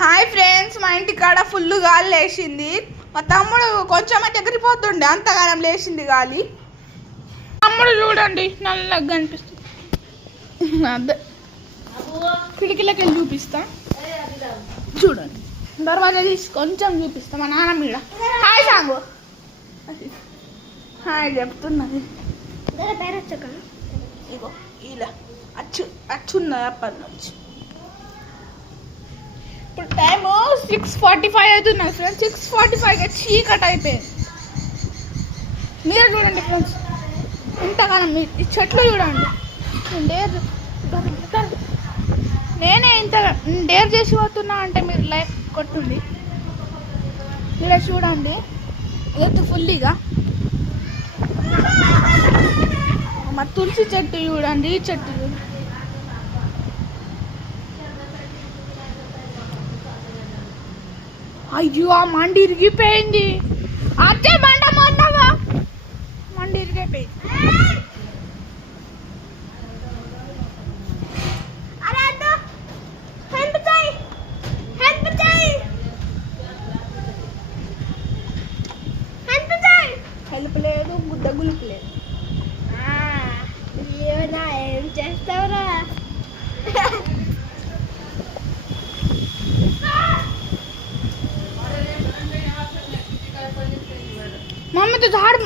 Hi friends, మా ఇంటి కాడ ఫుల్ గాలి లేచింది. మా తమ్ముడు కొంచెం అయితే ఎగిరిపోతుండే, అంతగానం లేచింది గాలి. తమ్ముడు చూడండి నల్లగా కనిపిస్తుంది. అదే కిటికీలకి వెళ్ళి చూపిస్తా చూడండి. దర్వాజా తీసి కొంచెం చూపిస్తా. మా నాన్న మీద హాయ్ సాంగు హాయ్ చెప్తున్నది. ఇగో ఇలా అచ్చున్నది అప్పటి నుంచి. ఇప్పుడు టైము 6:45 అవుతున్నది ఫ్రెండ్స్. 6:45కి చీకటి అయిపోయింది. మీరు చూడండి ఫ్రెండ్స్, ఇంతగానం ఈ చెట్లు చూడండి. నేనే ఇంత డేర్ చేసి పోతున్నా అంటే మీరు లైక్ కొట్టుండి. ఇలా చూడండి, ఎత్తు ఫుల్లీగా. మా తులసి చెట్టు చూడండి, ఈ చెట్టు చూడండి. అయ్యో, ఆ మండి ఇరిగిపోయింది. అదే మండ మొన్నగా మండి ఇరిగిపోయింది. హెల్ప్ లేదు, గుద్ద గులుపు లేదు. ఏం చేస్తావురా? मम्मी तो झाड़